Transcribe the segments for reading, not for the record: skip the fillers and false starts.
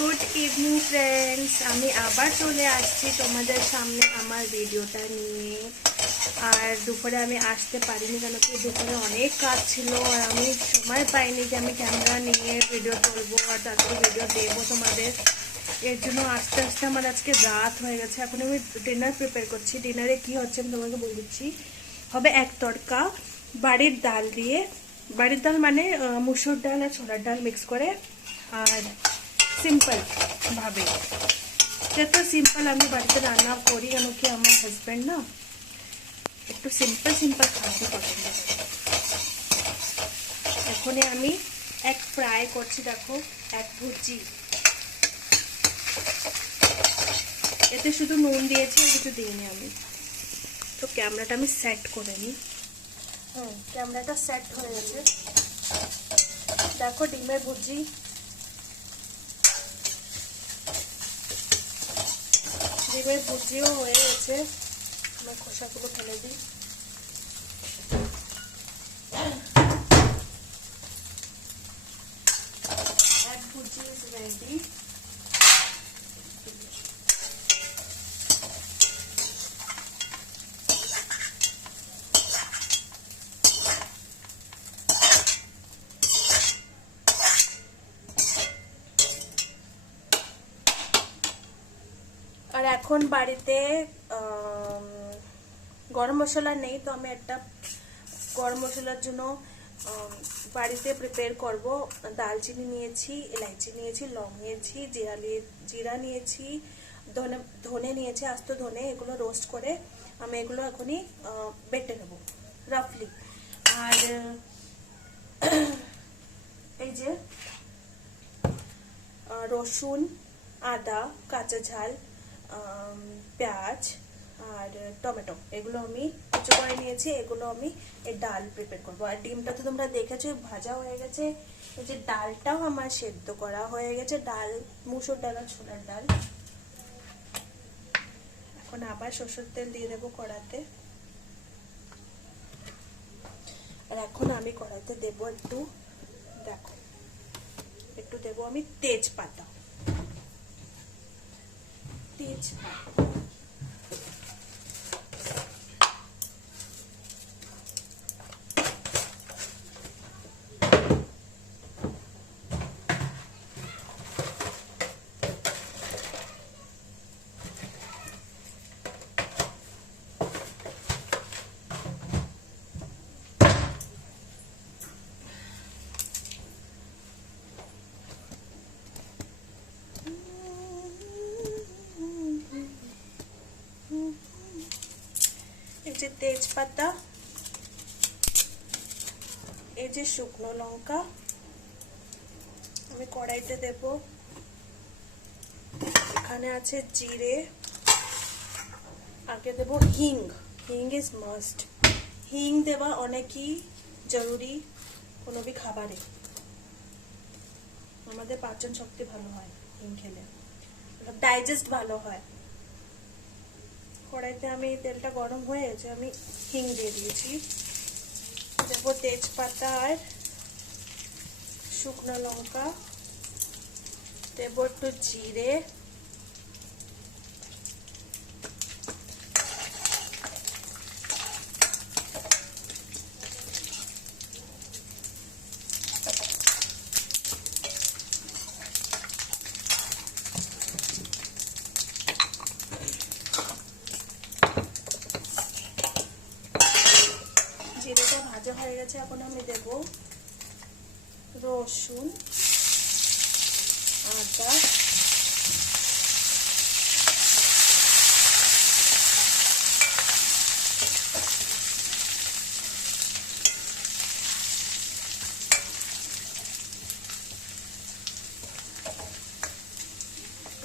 Good evening friends, আমি আবার চলে আসছি তোমাদের সামনে আমার ভিডিওটা নিয়ে। আর দুপুরে আমি আসতে পারিনি, কেন কি দুপুরে অনেক কাজ ছিল আর আমি সময় পাইনি যে আমি ক্যামেরা নিয়ে ভিডিও তুলবো আর তারপরে ভিডিও দেবো তোমাদের। এর জন্য আস্তে আস্তে আমার আজকে রাত হয়ে গেছে। এখন আমি ডিনার প্রিপেয়ার করছি। ডিনারে কি হচ্ছে আমি তোমাকে বলে দিচ্ছি। হবে এক তড়কা বাড়ির ডাল দিয়ে, বাড়ির ডাল মানে মুসুর ডাল আর ছোলার ডাল মিক্স করে, আর সিম্পল ভাবে, যত সিম্পল আমি বাড়িতে রান্না করি, কেন কি আমার হাজব্যান্ড না একটু সিম্পল সিম্পল খাওয়াতে পছন্দ করে। এখনই আমি এক ফ্রাই করছি, দেখো এক ভুজি। এতে শুধু নুন দিয়েছি আর কিছু দিইনি আমি। তো ক্যামেরাটা আমি সেট করে নিই। ক্যামেরাটা সেট হয়ে গেছে। দেখো ডিমের ভুজি, ডিমের ভুজিও হয়ে গেছে। আমার খোসাগুলো ফেলে দিই। এক ভুজি ইজ রেডি। আর এখন বাড়িতে গরম মশলা নেই, তো আমি একটা গরম মশলার জন্য বাড়িতে প্রিপেয়ার করব। দালচিনি নিয়েছি, এলাইচি নিয়েছি, লং নিয়েছি, জিরা নিয়েছি, ধনে নিয়েছি, আস্ত ধনে। এগুলো রোস্ট করে আমি এগুলো এখনই বেটে নেব রাফলি। আর এই যে রসুন, আদা, কাঁচা ঝাল, পেঁয়াজ আর টমেটো, এগুলো আমি কুচো করে নিয়েছি। এগুলো আমি এই ডাল প্রিপেয়ার করবো। আর ডিমটা তো তোমরা দেখেছো ভাজা হয়ে গেছে। এই যে ডালটাও আমার সেদ্ধ করা হয়ে গেছে। ডাল মুসুর ডাল আর ছোলার ডাল। এখন আবার সরষের তেল দিয়ে দেবো কড়াতে। আর এখন আমি কড়াইতে দেবো একটু, দেখো একটু দেবো আমি তেজপাতা। এই যে তেজপাতা, এই যে শুকনো লঙ্কা আমি কড়াইতে দেব। এখানে আছে জিরে, আগে দেব হিং। হিং ইজ মাস্ট। হিং দেওয়া অনেকই জরুরি কোনো भी খাবারে। আমাদের পাচন শক্তি ভালো হয় হিং খেলে, ডাইজেস্ট ভালো হয়। কড়াইতে আমি তেলটা গরম হয়ে গেছে, আমি হিং দিয়ে দিয়েছি। দেব তেজপাতা আর শুকনো লঙ্কা, দেব একটু জিরে, জিরেটা ভাজা হয়ে গেছে। এখন আমি দেব রসুন, আদা,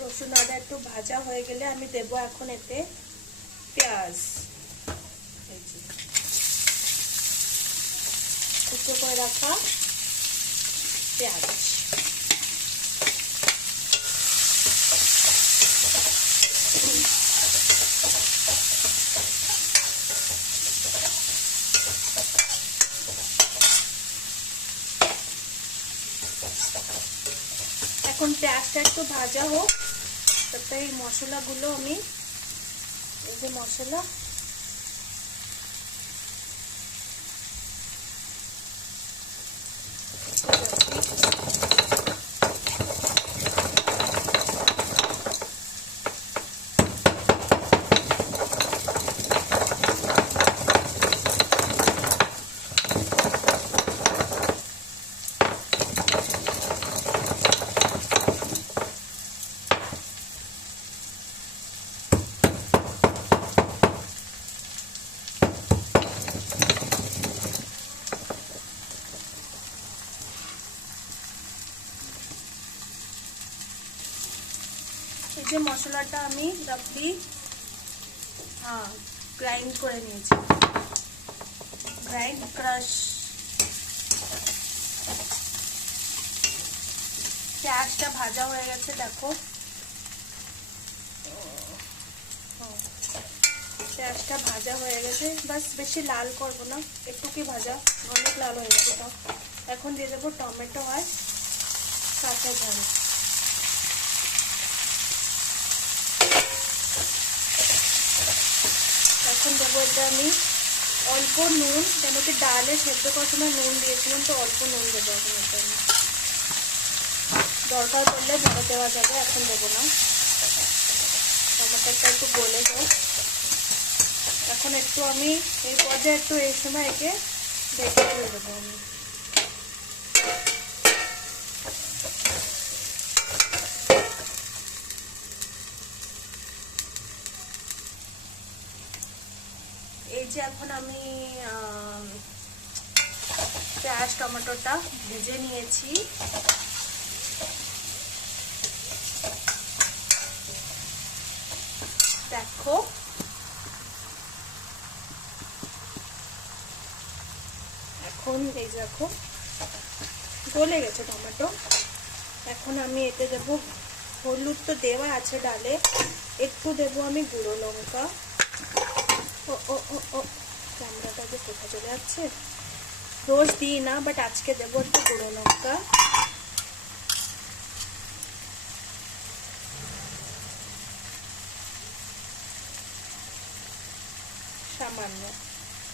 রসুন আদা একটু ভাজা হয়ে গেলে আমি দেব এখন এতে পেঁয়াজ। কুচো করে রাখা পেঁয়াজ। এখন এখন পেঁয়াজটা একটু ভাজা হোক, তারপরে এই মশলাগুলো আমি, এই যে মশলা, এই যে মশলাটা আমি রাফলি গ্রাইন্ড করে নিয়েছি, গ্রাইন্ড ক্রাশ। পেঁয়াজটা ভাজা হয়ে গেছে, দেখো পেঁয়াজটা ভাজা হয়ে গেছে, বাস বেশি লাল করব না, একটু কি ভাজা, অনেক লাল হয়ে গেছে। তো এখন দিয়ে দেবো টমেটো আর কাঁচা ঝাল। এখন দেবো এটা আমি অল্প নুন, কেন কি ডালে সেদ্ধ করার সময় নুন দিয়েছিলাম, তো অল্প নুন দেবো এখন এটা আমি। দরকার পড়লে বড় দেওয়া যাবে, এখন দেবো না। টমেটোটা একটু গলে যাও। এখন একটু আমি এই পর্যায়ে একটু এই সময় একে ঢেকে দিয়ে দেবো আমি। এই যে এখন আমি পেঁয়াজ টমেটোটা ভেজে নিয়েছি, দেখো এখন এই দেখো গলে গেছে টমেটো। এখন আমি এতে দেবো হলুদ, তো দেওয়া আছে ডালে, একটু দেবো আমি গুঁড়ো লঙ্কা। ও ও ও ও ক্যামেরাটা যে কোথায় চলে যাচ্ছে, রোজ দিই না, বাট আজকে দেবো একটু গুঁড়ো লঙ্কা। সামান্য,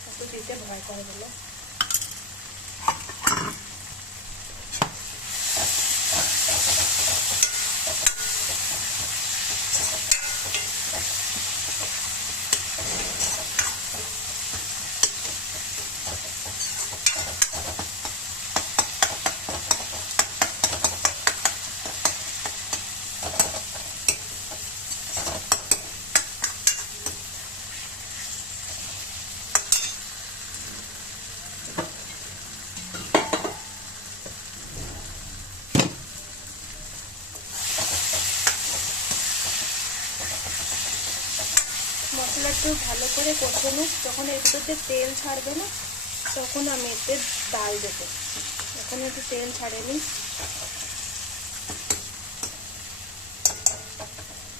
একটু দিতে ভয় করে বলে। মশলা একটু ভালো করে কষে নিই, যখন একটুতে তেল ছাড়বে না তখন আমি এতে ডাল দেবো। এখন একটু তেল ছাড়েনি,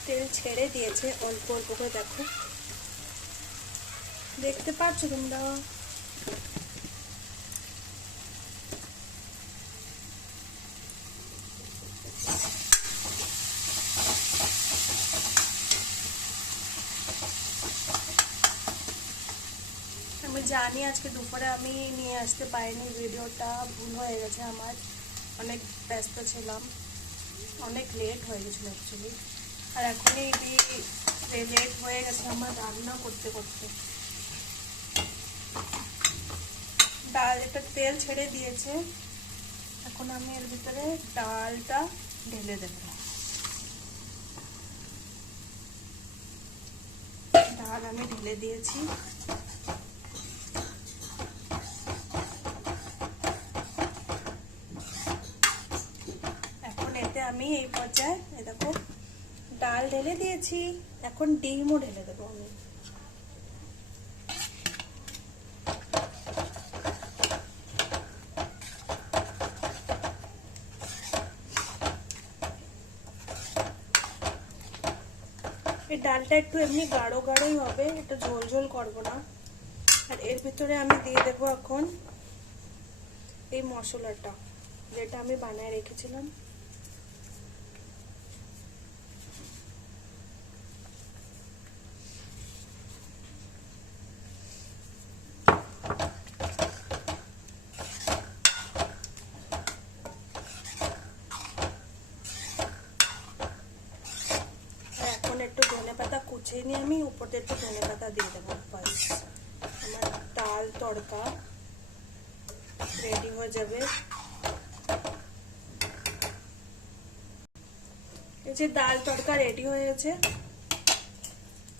তেল ছেড়ে দিয়েছে অল্প অল্প করে, দেখো দেখতে পাচ্ছ তোমরা। আমি জানি আজকে দুপুরে আমি নিয়ে আসতে পারিনি, ভিডিওটা ভুল হয়ে গেছে আমার, অনেক ব্যস্ত ছিলাম, অনেক লেট হয়ে গেছিলো অ্যাকচুয়ালি। আর এখনই লেট হয়ে গেছে আমার রান্না করতে করতে। ডাল একটা তেল ছেড়ে দিয়েছে, এখন আমি এর ভিতরে ডালটা ঢেলে দেব। ডাল আমি ঢেলে দিয়েছি, এখন এতে আমি এই পর্যায়ে দেখো ডাল ঢেলে দিয়েছি, এখন ডিমও ঢেলে দেবো আমি। এই ডালটা একটু এমনি গাঢ় গাঢ়ই হবে, একটু ঝোল ঝোল করবো না। আর এর ভিতরে আমি দিয়ে দেবো এখন এই মশলাটা, যেটা আমি বানায় রেখেছিলাম। গেছে, নিয়ে আমি উপরে একটু ধনে পাতা দিয়ে দেবো। বাস আমার ডাল তড়কা রেডি হয়ে যাবে। এই যে ডাল তড়কা রেডি হয়ে গেছে,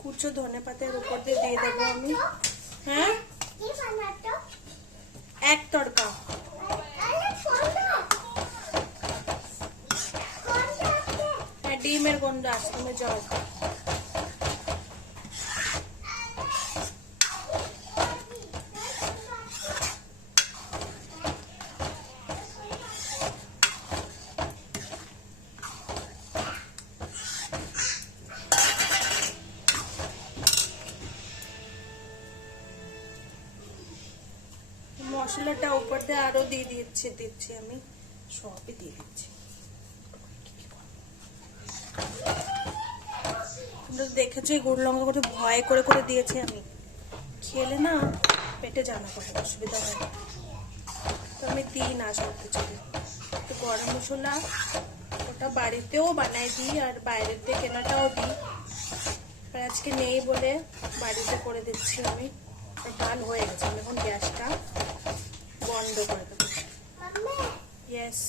কুচো ধনে পাতার উপর দিয়ে দেবো আমি। হ্যাঁ, এক তড়কা। হ্যাঁ, ডিমের গন্ধ আসছে, তুমি যাও। মশলাটা উপর দিয়ে আরো দিয়ে দিচ্ছি আমি, সবই দিয়ে দিচ্ছি। তোমরা দেখেছো এই গুঁড়ো লঙ্কা কত ভয় করে করে দিয়েছি আমি, খেলে না পেটে জানা করে অসুবিধা হয়, তো আমি দিই না সব কিছু। তো গরম মশলা ওটা বাড়িতেও বানাই দিই আর বাইরের দিয়ে কেনাটাও দিই, আর আজকে নেই বলে বাড়িতে করে দিচ্ছি আমি। ডাল হয়ে গেছে, আমি এখন গ্যাসটা বন্ধ করে দেবো। ইয়েস,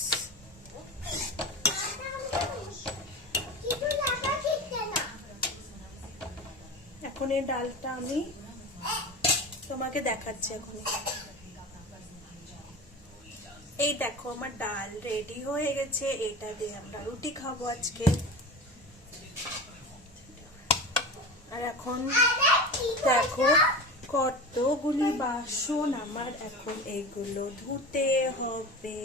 এখন এই ডালটা আমি তোমাকে দেখাচ্ছি। এখন এই দেখো আমার ডাল রেডি হয়ে গেছে, এটা দিয়ে আমরা রুটি খাবো আজকে। আর এখন দেখো কতগুলি বাসন আমার, এখন এইগুলো ধুতে হবে।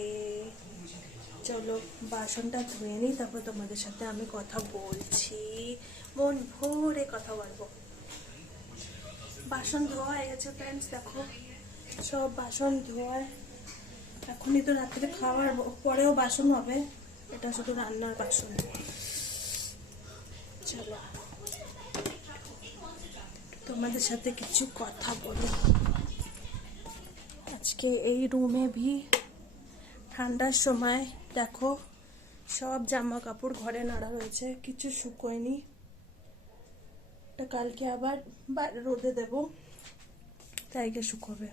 চলো বাসনটা ধুয়ে নিই, তারপর তোমাদের সাথে আমি কথা বলছি, মন ভরে কথা বলবো। বাসন ধোয়া হয়ে গেছে ফ্রেন্ডস, দেখো সব বাসন ধোয়া। এখনই তো রাত্রে খাওয়ার পরেও বাসন হবে, এটা শুধু রান্নার বাসন। চলো তোমাদের সাথে কিছু কথা বলি। আজকে এই রুমে ভি ঠান্ডার সময় দেখো সব জামা কাপড় ঘরে নাড়া রয়েছে, কিছু শুকোয়নি। এটা কালকে আবার রোদে দেব, তাইকে শুকোবে।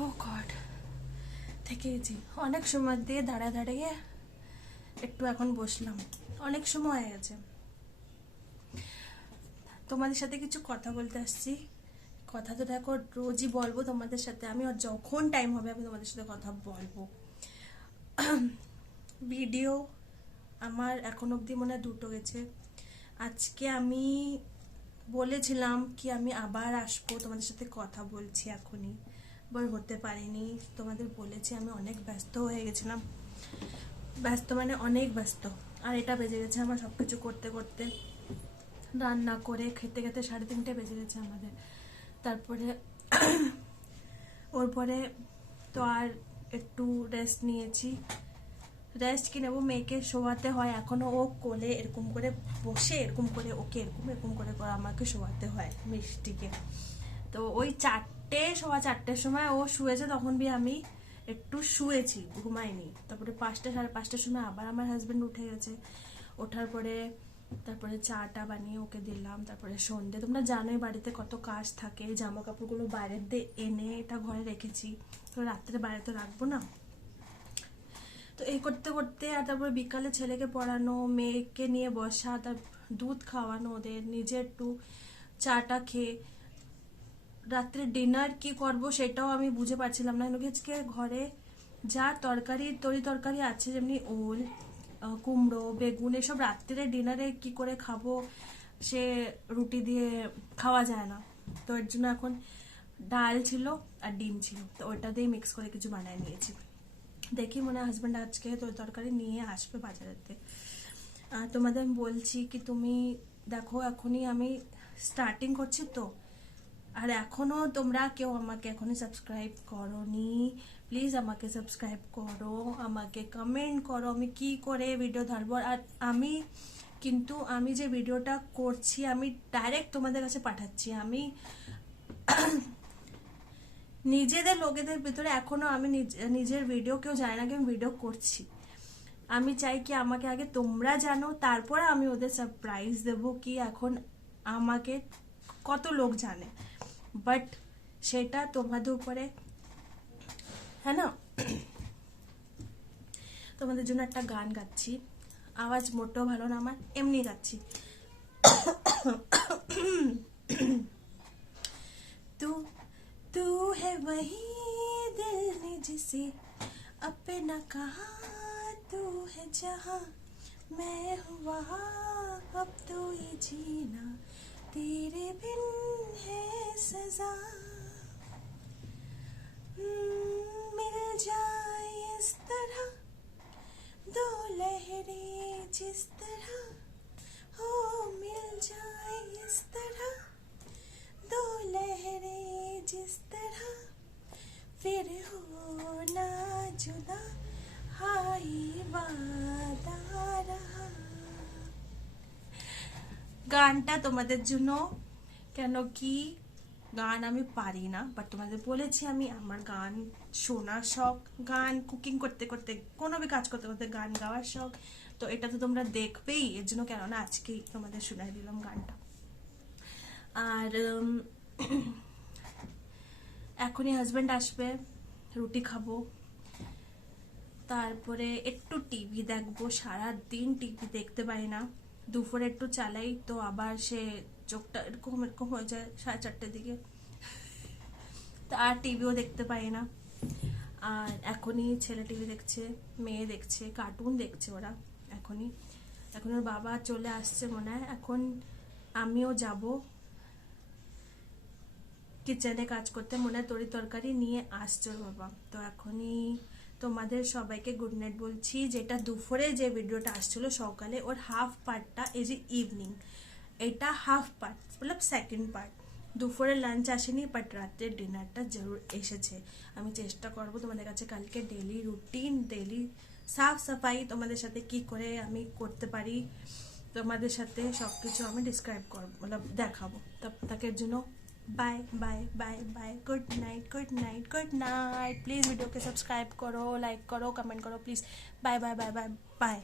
ও গড, থেকেছি অনেক সময় দিয়ে দাঁড়িয়ে একটু এখন বসলাম, অনেক সময় হয়ে গেছে। তোমাদের সাথে কিছু কথা বলতে আসছি। কথা তো দেখো রোজই বলবো তোমাদের সাথে আমি, আর যখন টাইম হবে আমি তোমাদের সাথে কথা বলবো। ভিডিও আমার এখন অবধি মনে হয় 2টো গেছে। আজকে আমি বলেছিলাম কি আমি আবার আসবো, তোমাদের সাথে কথা বলছি এখনই, আবার হতে পারিনি। তোমাদের বলেছি আমি অনেক ব্যস্ত হয়ে গেছিলাম, ব্যস্ত মানে অনেক ব্যস্ত। আর এটা বেজে গেছে আমার সব কিছু করতে করতে, রান্না করে খেতে খেতে 3:30 বেজে গেছে আমাদের। তারপরে ওর পরে তো আর একটু রেস্ট নিয়েছি। রেস্ট কি নেবো, মেয়েকে শোয়াতে হয়, এখনো ও কোলে এরকম করে বসে এরকম করে ওকে এরকম এরকম করে আমাকে শোয়াতে হয় মিষ্টিকে। তো ওই 4টের সময় ও শুয়েছে, তখন আমি একটু শুয়েছি, ঘুমাইনি। তারপরে 5টা 5:30টার সময় আবার আমার হাজবেন্ড উঠে গেছে। ওঠার পরে তারপরে চাটা বানিয়ে ওকে দিলাম। তারপরে সন্ধ্যে, তোমরা জানোই বাড়িতে কত কাজ থাকে, জামা কাপড়গুলো বাইরের দিয়ে এনে এটা ঘরে রেখেছি, তো রাত্রে বাইরে তো রাখবো না। তো এই করতে করতে আর তারপরে বিকালে ছেলেকে পড়ানো, মেয়েকে নিয়ে বসা, তার দুধ খাওয়ানো ওদের, নিজে একটু চাটা খেয়ে রাত্রে ডিনার কি করব সেটাও আমি বুঝে পারছিলাম না। আজকে ঘরে যা তরকারি আছে, যেমনি ওল, কুমড়ো, বেগুন, এসব রাত্রে ডিনারে কি করে খাবো, সে রুটি দিয়ে খাওয়া যায় না। তো এর জন্য এখন ডাল ছিল আর ডিম ছিল, তো ওইটা দিয়ে মিক্স করে কিছু বানিয়ে নিয়েছি। দেখি মনে হয় হাজব্যান্ড আজকে তরকারি নিয়ে আসবে বাজারেতে। আর তোমাদের আমি বলছি কি তুমি দেখো এখনই আমি স্টার্টিং করছি তো, আর এখনো তোমরা কেউ আমাকে এখনই সাবস্ক্রাইব করোনি, প্লিজ আমাকে সাবস্ক্রাইব করো, আমাকে কমেন্ট করো আমি কি করে ভিডিও ধারবো। আর আমি যে ভিডিওটা করছি আমি ডাইরেক্ট তোমাদের কাছে পাঠাচ্ছি, আমি নিজেদের লোকেদের ভিতরে এখনো আমি নিজের ভিডিও কেউ জানে না কি আমি ভিডিও করছি। আমি চাই কি আমাকে আগে তোমরা জানো, তারপরে আমি ওদের সারপ্রাইজ দেবো কি এখন আমাকে কত লোক জানে, বাট সেটা তোমাদের উপরে, হ্যাঁ না। তোমাদের জন্য একটা গান গাচ্ছি, আওয়াজ মোটেও ভালো না আমার, এমনি গাচ্ছি। तू तू है वही दिल ने जिसे अपना कहा, तू है जहाँ मैं हूँ वहाँ, अब तो ये जीना तेरे बिन है सजा। मिल जाए इस तरह दो लहरें जिस तरह, हो मिल जाए इस तरह दो लहरें जिस तरह, फिर हो ना जुदा हाय वादा रहा। গানটা তোমাদের জন্য, কেন কি গান আমি পারি না, বাট তোমাদের বলেছি আমি আমার গান শোনার শখ, গান কুকিং করতে করতে কোনো भी কাজ করতে করতে গান গাওয়ার শখ, তো এটা তো তোমরা দেখবেই, এর জন্য কেননা আজকেই তোমাদের শোনাই দিলাম গানটা। আর এখনই হাজব্যান্ড আসবে, রুটি খাবো, তারপরে একটু টিভি দেখবো, সারা দিন টিভি দেখতে পারি না, দুপুরে একটু চালাই তো আবার সে চোখটা এরকম এরকম হয়ে যায় 4:30টার দিকে, তা আর টিভিও দেখতে পাই না। আর এখনই ছেলে টিভি দেখছে, মেয়ে দেখছে, কার্টুন দেখছে ওরা এখনই। এখন ওর বাবা চলে আসছে মনে হয়, এখন আমিও যাব কিচেনে কাজ করতে, মনে হয় তরি তরকারি নিয়ে আসছে ওর বাবা। তো এখনই তোমাদের সবাইকে গুড নাইট বলছি। যেটা দুপুরে যে ভিডিওটা আসছিল সকালে, ওর হাফ পার্টটা এই যে ইভিনিং, এটা হাফ পার্ট মতলব সেকেন্ড পার্ট। দুপুরে লাঞ্চ আসেনি, বাট রাতের ডিনারটা জরুর এসেছে। আমি চেষ্টা করব তোমাদের কাছে কালকে ডেলি রুটিন, ডেলি সাফ সাফাই তোমাদের সাথে কি করে আমি করতে পারি, তোমাদের সাথে সবকিছু আমি ডিসক্রাইব করবো, মতলব দেখাবো। তব তাকের জন্য bye bye bye bye, good night good night good night. Please video के सब्सक्राइब करो, लाइक करो, कमेंट करो please. Bye bye bye bye bye.